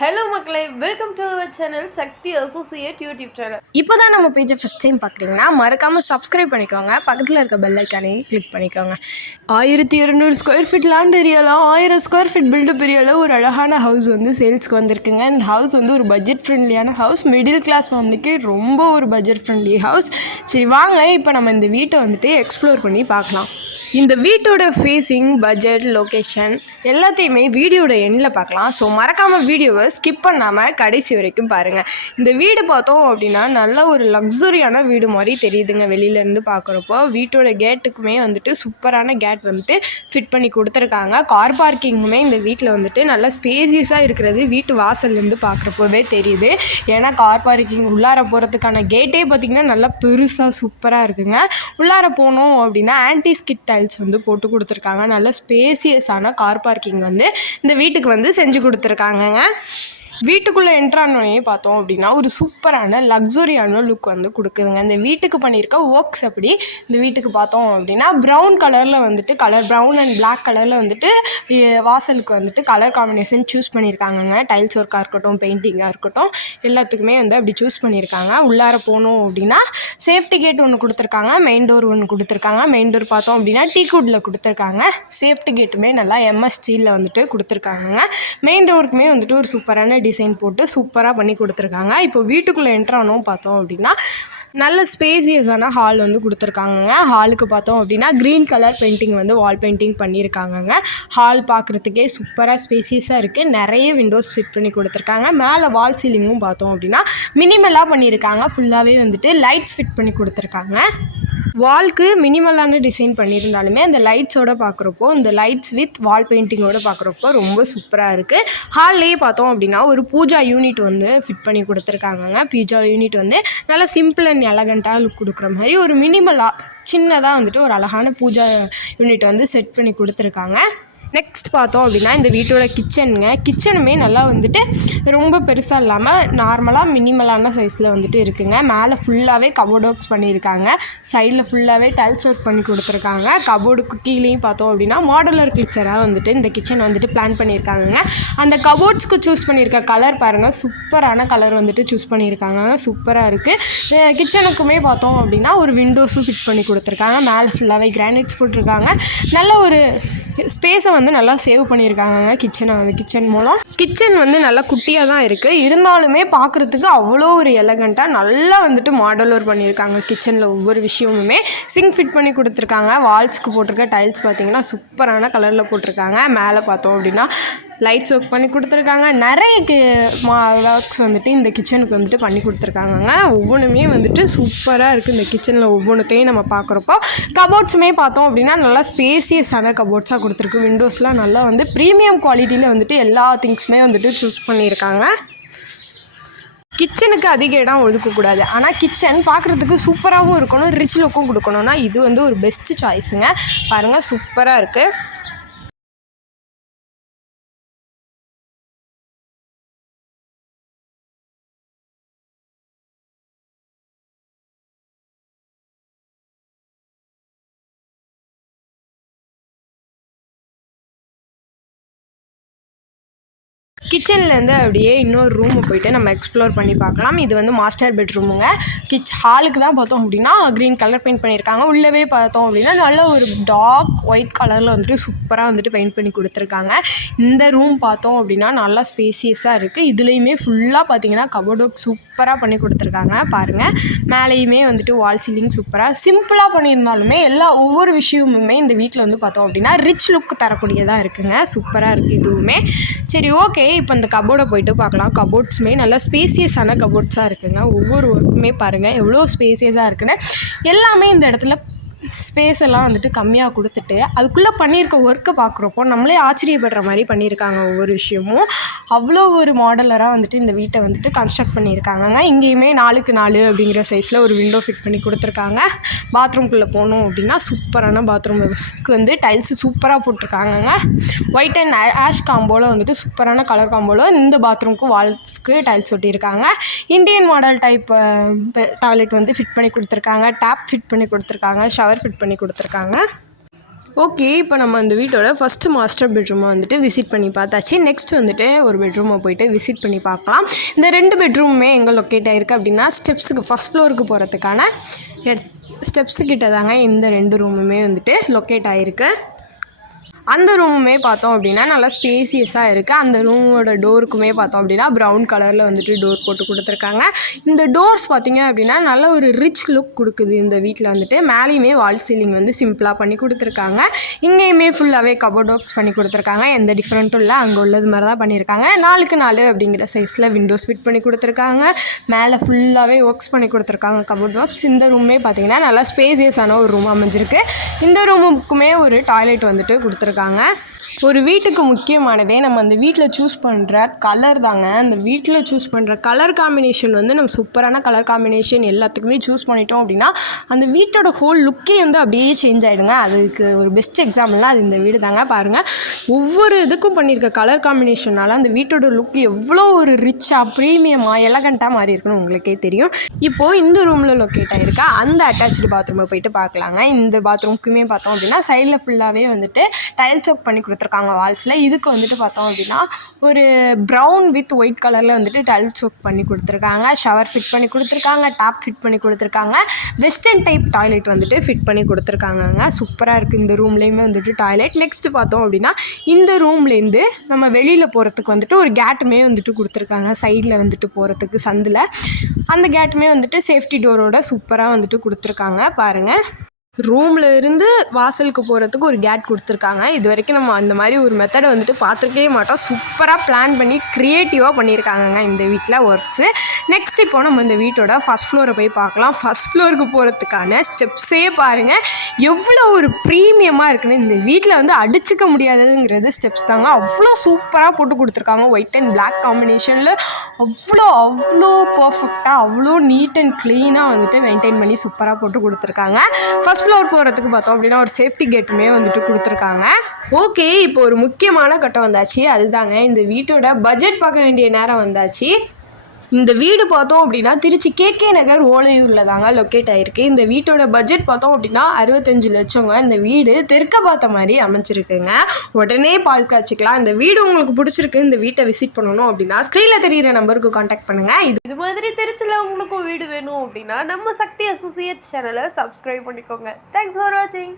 Hello மக்களே, welcome to our channel Sakthi associate YouTube channel. இப்போ தான் நம்ம பேஜை ஃபஸ்ட் டைம் பார்க்குறீங்கன்னா மறக்காமல் சப்ஸ்கிரைப் பண்ணிக்கோங்க. பக்கத்தில் இருக்க பெல் ஐக்கானையும் கிளிக் பண்ணிக்கோங்க. 1200 ஸ்கொயர் ஃபீட் லேண்ட் ஏரியாவில் 1000 ஸ்கொயர் ஃபீட் பில்டப் ஏரியாவில் ஒரு அழகான ஹவுஸ் வந்து சேல்ஸ்க்கு வந்திருக்குங்க. இந்த ஹவுஸ் வந்து ஒரு பட்ஜெட் ஃப்ரெண்ட்லியான ஹவுஸ், மிடில் கிளாஸ் ஃபேமிலிக்கு ரொம்ப ஒரு பட்ஜெட் ஃப்ரெண்ட்லி ஹவுஸ். சரி வாங்க, இப்போ நம்ம இந்த வீட்டை வந்துட்டு எக்ஸ்ப்ளோர் பண்ணி பார்க்கலாம். இந்த வீட்டோட ஃபேஸிங், பட்ஜெட், லொக்கேஷன் எல்லாத்தையுமே வீடியோட எண்டில் பார்க்கலாம். ஸோ மறக்காமல் வீடியோவை ஸ்கிப் பண்ணாமல் கடைசி வரைக்கும் பாருங்கள். இந்த வீடு பார்த்தோம் அப்படின்னா நல்ல ஒரு லக்ஸரியான வீடு மாதிரி தெரியுதுங்க வெளியிலேருந்து பார்க்குறப்போ. வீட்டோட கேட்டுக்குமே வந்துட்டு சூப்பரான கேட் வந்துட்டு ஃபிட் பண்ணி கொடுத்துருக்காங்க. கார் பார்க்கிங்குமே இந்த வீட்டில் வந்துட்டு நல்லா ஸ்பேசியஸாக இருக்கிறது வீட்டு வாசல்லேருந்து பார்க்குறப்போவே தெரியுது. ஏன்னா கார் பார்க்கிங் உள்ளார போகிறதுக்கான கேட்டே பார்த்திங்கன்னா நல்லா பெருசாக சூப்பராக இருக்குங்க. உள்ளார போனோம் அப்படின்னா ஆன்டி ஸ்கிட் டைல்ஸ் வந்து போட்டு கொடுத்துருக்காங்க. நல்ல ஸ்பேசியஸான கார் பார்க்கிங் வந்து இந்த வீட்டுக்கு வந்து செஞ்சு கொடுத்துருக்காங்கங்க. வீட்டுக்குள்ளே என்ட்ரானோடனே பார்த்தோம் அப்படின்னா ஒரு சூப்பரான லக்ஸரியான லுக் வந்து கொடுக்குதுங்க. இந்த வீட்டுக்கு பண்ணியிருக்க ஒர்க்ஸ் அப்படி இந்த வீட்டுக்கு பார்த்தோம் அப்படின்னா ப்ரௌன் கலரில் வந்துட்டு ப்ரௌன் அண்ட் பிளாக் கலரில் வந்துட்டு வாசலுக்கு வந்துட்டு கலர் காம்பினேஷன் சூஸ் பண்ணியிருக்காங்கங்க. டைல்ஸ் ஒர்க்காக இருக்கட்டும், பெயிண்டிங்காக இருக்கட்டும், எல்லாத்துக்குமே வந்து அப்படி சூஸ் பண்ணியிருக்காங்க. உள்ளார போனோம் அப்படின்னா சேஃப்டி கேட் ஒன்று கொடுத்துருக்காங்க, மெயின் டோர் ஒன்று கொடுத்துருக்காங்க. மெயின் டோர் பார்த்தோம் அப்படின்னா டீக்குட்டில் கொடுத்துருக்காங்க. சேஃப்டி கேட்டுமே நல்லா எம்எஸ் ஸ்டீலில் வந்துட்டு கொடுத்துருக்காங்க. மெயின் டோருக்குமே வந்துட்டு ஒரு சூப்பரான டிசைன் போட்டு சூப்பராக பண்ணி கொடுத்துருக்காங்க. இப்போ வீட்டுக்குள்ளே என்ட்ரானோம் பார்த்தோம் அப்படின்னா நல்ல ஸ்பேசியஸான ஹால் வந்து கொடுத்துருக்காங்கங்க. ஹாலுக்கு பார்த்தோம் அப்படின்னா க்ரீன் கலர் பெயிண்டிங் வந்து வால் பெயிண்டிங் பண்ணியிருக்காங்கங்க. ஹால் பார்க்குறதுக்கே சூப்பராக ஸ்பேசியஸாக இருக்குது. நிறைய விண்டோஸ் ஃபிட் பண்ணி கொடுத்துருக்காங்க. மேலே வால் சீலிங்கும் பார்த்தோம் அப்படின்னா மினிமலாக பண்ணியிருக்காங்க. ஃபுல்லாகவே வந்துட்டு லைட்ஸ் ஃபிட் பண்ணி கொடுத்துருக்காங்க. வால்க்கு மினிமலான டிசைன் பண்ணியிருந்தாலுமே அந்த லைட்ஸோடு பார்க்குறப்போ, இந்த லைட்ஸ் வித் வால் பெயிண்டிங்கோடு பார்க்குறப்போ ரொம்ப சூப்பராக இருக்குது. ஹால்லேயே பார்த்தோம் அப்படின்னா ஒரு பூஜா யூனிட் வந்து ஃபிட் பண்ணி கொடுத்துருக்காங்கங்க. பூஜா யூனிட் வந்து நல்லா சிம்பிள் அண்ட் எலகண்ட்டாக லுக் கொடுக்குற மாதிரி ஒரு மினிமலாக சின்னதாக வந்துட்டு ஒரு அழகான பூஜா யூனிட் வந்து செட் பண்ணி கொடுத்துருக்காங்க. நெக்ஸ்ட் பார்த்தோம் அப்படின்னா இந்த வீட்டோட கிச்சனுங்க. கிச்சனுமே நல்லா வந்துட்டு ரொம்ப பெருசாக இல்லாமல் நார்மலாக மினிமலான சைஸில் வந்துட்டு இருக்குங்க. மேலே ஃபுல்லாகவே கபோர்ட் ஒர்க்ஸ் பண்ணியிருக்காங்க. சைடில் ஃபுல்லாகவே டைல்ஸ் ஒர்க் பண்ணி கொடுத்துருக்காங்க. கபோர்டுக்கு கீழேயும் பார்த்தோம் அப்படின்னா மாடுலர் கிச்சராக வந்துட்டு இந்த கிச்சன் வந்துட்டு பிளான் பண்ணியிருக்காங்க. அந்த கபோர்ட்ஸ்க்கு சூஸ் பண்ணியிருக்க கலர் பாருங்கள், சூப்பரான கலர் வந்துட்டு சூஸ் பண்ணியிருக்காங்க. சூப்பராக இருக்குது. கிச்சனுக்குமே பார்த்தோம் அப்படின்னா ஒரு விண்டோஸும் ஃபிட் பண்ணி கொடுத்துருக்காங்க. மேலே ஃபுல்லாகவே கிரானைட்ஸ் போட்டிருக்காங்க. நல்ல ஒரு ஸ்பேஸை வந்து நல்லா சேவ் பண்ணியிருக்காங்க கிச்சன் மூலம். கிச்சன் வந்து நல்லா குட்டியாக தான் இருக்குது, இருந்தாலுமே பார்க்குறதுக்கு அவ்வளோ ஒரு எலகண்ட்டாக நல்லா வந்துட்டு மாடலர் பண்ணியிருக்காங்க. கிச்சனில் ஒவ்வொரு விஷயமுமே சிங்க் ஃபிட் பண்ணி கொடுத்துருக்காங்க. வால்ஸ்க்கு போட்டிருக்க டைல்ஸ் பார்த்திங்கன்னா சூப்பரான கலரில் போட்டிருக்காங்க. மேலே பார்த்தோம் அப்படின்னா லைட்ஸ் ஒர்க் பண்ணி கொடுத்துருக்காங்க. நிறைய ஒர்க்ஸ் வந்துட்டு இந்த கிச்சனுக்கு வந்துட்டு பண்ணி கொடுத்துருக்காங்கங்க. ஒவ்வொன்றுமே வந்துட்டு சூப்பராக இருக்குது. இந்த கிச்சனில் ஒவ்வொன்றுத்தையும் நம்ம பார்க்குறப்போ கபோர்ட்ஸுமே பார்த்தோம் அப்படின்னா நல்லா ஸ்பேசியஸான கபோர்ட்ஸாக கொடுத்துருக்கு. விண்டோஸ்லாம் நல்லா வந்து ப்ரீமியம் குவாலிட்டியில் வந்துட்டு எல்லா திங்ஸுமே வந்துட்டு சூஸ் பண்ணியிருக்காங்க. கிச்சனுக்கு அதிக இடம் ஒதுக்கக்கூடாது, ஆனால் கிச்சன் பார்க்குறதுக்கு சூப்பராகவும் இருக்கணும், ரிச் லுக்கும் கொடுக்கணும்னா இது வந்து ஒரு பெஸ்ட்டு சாய்ஸுங்க. பாருங்கள், சூப்பராக இருக்குது. கிச்சன்லேருந்து அப்படியே இன்னொரு ரூமு போய்ட்டு நம்ம எக்ஸ்ப்ளோர் பண்ணி பார்க்கலாம். இது வந்து மாஸ்டர் பெட்ரூமுங்க. ஹாலுக்கு தான் பார்த்தோம் அப்படின்னா க்ரீன் கலர் பெயிண்ட் பண்ணியிருக்காங்க. உள்ளவே பார்த்தோம் அப்படின்னா நல்ல ஒரு டார்க் ஒயிட் கலரில் வந்துட்டு சூப்பராக வந்துட்டு பெயிண்ட் பண்ணி கொடுத்துருக்காங்க. இந்த ரூம் பார்த்தோம் அப்படின்னா நல்லா ஸ்பேசியஸாக இருக்குது. இதுலேயுமே ஃபுல்லாக பார்த்தீங்கன்னா கபோர்ட் ஒர்க் சூப்பராக பண்ணி கொடுத்துருக்காங்க. பாருங்கள், மேலேயுமே வந்துட்டு வால் சீலிங் சூப்பராக சிம்பிளாக பண்ணியிருந்தாலுமே ஒவ்வொரு விஷயமுமே இந்த வீட்டில் வந்து பார்த்தோம் அப்படின்னா ரிச் லுக் தரக்கூடியதாக இருக்குங்க. சூப்பராக இருக்குது இதுவுமே. சரி, ஓகே, இப்போ இந்த கபோர்டை போய்ட்டு பார்க்கலாம். கபோர்ட்ஸுமே நல்லா ஸ்பேசியஸான கபோர்ட்ஸாக இருக்குங்க. ஒவ்வொரு ஒர்க்குமே பாருங்கள் எவ்வளோ ஸ்பேசியஸாக இருக்குன்னு. எல்லாமே இந்த இடத்துல ஸ்பேஸ் எல்லாம் வந்துட்டு கம்மியாக கொடுத்துட்டு அதுக்குள்ளே பண்ணியிருக்க ஒர்க்கை பார்க்குறப்போ நம்மளே ஆச்சரியப்படுற மாதிரி பண்ணியிருக்காங்க. ஒவ்வொரு விஷயமும் அவ்வளோ ஒரு மாடலராக வந்துட்டு இந்த வீட்டை வந்துட்டு கன்ஸ்ட்ரக்ட் பண்ணியிருக்காங்கங்க. இங்கேயுமே 4x4 அப்படிங்கிற சைஸில் ஒரு விண்டோ ஃபிட் பண்ணி கொடுத்துருக்காங்க. பாத்ரூம்குள்ளே போனோம் அப்படின்னா சூப்பரான பாத்ரூமுக்கு வந்து டைல்ஸு சூப்பராக போட்டிருக்காங்கங்க. ஒயிட் அண்ட் ஆஷ் காம்போவில் வந்துட்டு சூப்பரான கலர் காம்போவில் இந்த பாத்ரூமுக்கு வால்ஸ்க்கு டைல்ஸ் ஒட்டியிருக்காங்க. இந்தியன் மாடல் டைப் டாய்லெட் வந்து ஃபிட் பண்ணி கொடுத்துருக்காங்க. டேப் ஃபிட் பண்ணி கொடுத்துருக்காங்க. ஷவர் ஃபிட் பண்ணி கொடுத்துருக்காங்க. ஓகே, இப்போ நம்ம அந்த வீட்டோட ஃபஸ்ட்டு மாஸ்டர் பெட்ரூமை வந்துட்டு விசிட் பண்ணி பார்த்தாச்சு. நெக்ஸ்ட் வந்துட்டு ஒரு பெட்ரூமை போயிட்டு விசிட் பண்ணி பார்க்கலாம். இந்த 2 பெட்ரூமுமே எங்கே லொக்கேட் ஆகிருக்கு அப்படின்னா ஸ்டெப்ஸுக்கு ஃபஸ்ட் ஃப்ளோருக்கு போகிறதுக்கான ஸ்டெப்ஸு கிட்ட தாங்க இந்த 2 ரூமுமே வந்துட்டு லொக்கேட் ஆகிருக்கு. அந்த ரூமுமே பார்த்தோம் அப்படின்னா நல்லா ஸ்பேசியஸாக இருக்குது. அந்த ரூமோட டோருக்குமே பார்த்தோம் அப்படின்னா ப்ரௌன் கலரில் வந்துட்டு டோர் போட்டு கொடுத்துருக்காங்க. இந்த டோர்ஸ் பார்த்திங்க அப்படின்னா நல்ல ஒரு ரிச் லுக் கொடுக்குது இந்த வீட்டில் வந்துட்டு. மேலேயுமே வால் சீலிங் வந்து சிம்பிளாக பண்ணி கொடுத்துருக்காங்க. இங்கேயுமே ஃபுல்லாகவே கபோர்ட் ஒர்க்ஸ் பண்ணி கொடுத்துருக்காங்க. எந்த டிஃப்ரெண்ட்டும் இல்லை, அங்கே உள்ளது மாதிரி தான் பண்ணியிருக்காங்க. 4க்கு 4 அப்படிங்கிற சைஸில் விண்டோஸ் ஃபிட் பண்ணி கொடுத்துருக்காங்க. மேலே ஃபுல்லாகவே ஒர்க்ஸ் பண்ணி கொடுத்துருக்காங்க கபோர்ட் ஒர்க்ஸ். இந்த ரூமே பார்த்திங்கன்னா நல்லா ஸ்பேசியஸான ஒரு ரூம் அமைஞ்சிருக்கு. இந்த ரூமுக்குமே ஒரு டாய்லெட் வந்துட்டு கொடுத்துருக்காங்க. ஒரு வீட்டுக்கு முக்கியமானதே நம்ம அந்த வீட்டில் சூஸ் பண்ணுற கலர் தாங்க. அந்த வீட்டில் சூஸ் பண்ணுற கலர் காம்பினேஷன் வந்து நம்ம சூப்பரான கலர் காம்பினேஷன் எல்லாத்துக்குமே சூஸ் பண்ணிட்டோம் அப்படின்னா அந்த வீட்டோட ஹோல் லுக்கே வந்து அப்படியே சேஞ்ச் ஆகிடுங்க. அதுக்கு ஒரு பெஸ்ட் எக்ஸாம்பிள்னால் அது இந்த வீடு தாங்க. பாருங்கள், ஒவ்வொரு இதுக்கும் பண்ணியிருக்க கலர் காம்பினேஷனால் அந்த வீட்டோட லுக் எவ்வளோ ஒரு ரிச்சாக ப்ரீமியமாக எலகண்ட்டாக மாறி இருக்குன்னு உங்களுக்கே தெரியும். இப்போது இந்த ரூமில் லொக்கேட் ஆகிருக்கா அந்த அட்டாச்சு பாத்ரூமை போயிட்டு பார்க்கலாங்க. இந்த பாத்ரூமுக்குமே பார்த்தோம் அப்படின்னா சைடில் ஃபுல்லாகவே வந்துட்டு டைல்ஸ் ஒர்க் பண்ணி கொடுத்துருக்காங்க வால்ஸில். இதுக்கு வந்துட்டு பார்த்தோம் அப்படின்னா ஒரு ப்ரௌன் வித் ஒயிட் கலரில் வந்துட்டு டைல்ஸ் ஒர்க் பண்ணி கொடுத்துருக்காங்க. ஷவர் ஃபிட் பண்ணி கொடுத்துருக்காங்க, டாப் ஃபிட் பண்ணி கொடுத்துருக்காங்க. வெஸ்டர்ன் டைப் டாய்லெட் வந்துட்டு ஃபிட் பண்ணி கொடுத்துருக்காங்கங்க. சூப்பராக இருக்குது இந்த ரூம்லேயுமே வந்துட்டு டாய்லெட். நெக்ஸ்ட்டு பார்த்தோம் அப்படின்னா இந்த ரூம்லேருந்து நம்ம வெளியில் போகிறதுக்கு வந்துட்டு ஒரு கேட்டுமே வந்துட்டு கொடுத்துருக்காங்க. சைடில் வந்துட்டு போகிறதுக்கு சந்தில் அந்த கேட்டுமே வந்துட்டு சேஃப்டி டோரோட சூப்பராக வந்துட்டு கொடுத்துருக்காங்க. பாருங்கள், ரூமில் இருந்து வாசலுக்கு போகிறதுக்கு ஒரு கேட் கொடுத்துருக்காங்க. இது வரைக்கும் நம்ம அந்த மாதிரி ஒரு மெத்தடை வந்துட்டு பார்த்துருக்கவே மாட்டோம். சூப்பராக பிளான் பண்ணி க்ரியேட்டிவாக பண்ணியிருக்காங்கங்க இந்த வீட்டில் ஒர்க்ஸு. நெக்ஸ்ட் இப்போ நம்ம இந்த வீட்டோட ஃபஸ்ட் ஃப்ளோரை போய் பார்க்கலாம். ஃபஸ்ட் ஃப்ளோருக்கு போகிறதுக்கான ஸ்டெப்ஸே பாருங்கள் எவ்வளோ ஒரு ப்ரீமியமாக இருக்குன்னு. இந்த வீட்டில் வந்து அடிச்சுக்க முடியாததுங்கிறது ஸ்டெப்ஸ் தாங்க. அவ்வளோ சூப்பராக போட்டு கொடுத்துருக்காங்க. ஒயிட் அண்ட் பிளாக் காம்பினேஷனில் அவ்வளோ பர்ஃபெக்டாக அவ்வளோ நீட் அண்ட் க்ளீனாக வந்துட்டு மெயின்டைன் பண்ணி சூப்பராக போட்டு கொடுத்துருக்காங்க. ஃபஸ்ட் ஃப்ளோர் போகிறதுக்கு பார்த்தோம் அப்படின்னா ஒரு சேஃப்டி கேட்டுமே வந்துட்டு கொடுத்துருக்காங்க. ஓகே, இப்போ ஒரு முக்கியமான கட்டம் வந்தாச்சு. அதுதாங்க இந்த வீட்டோட பட்ஜெட் பார்க்க வேண்டிய நேரம் வந்தாச்சு. இந்த வீடு பார்த்தோம் அப்படின்னா திருச்சி கேகே நகர் ஓலையூரில் தாங்க லொக்கேட் ஆகிருக்கு. இந்த வீட்டோட பட்ஜெட் பார்த்தோம் அப்படின்னா 65 லட்சங்க. இந்த வீடு தெற்க பார்த்த மாதிரி அமைச்சிருக்குங்க. உடனே பால் காய்ச்சிக்கலாம். இந்த வீடு உங்களுக்கு பிடிச்சிருக்கு, இந்த வீட்டை விசிட் பண்ணணும் அப்படின்னா ஸ்க்ரீனில் தெரிகிற நம்பருக்கு காண்டாக்ட் பண்ணுங்கள். இது மாதிரி திருச்சியில் உங்களுக்கும் வீடு வேணும் அப்படின்னா நம்ம சக்தி அசோசியேட் சேனலை சப்ஸ்கிரைப் பண்ணிக்கோங்க. தேங்க்ஸ் ஃபார் வாட்சிங்.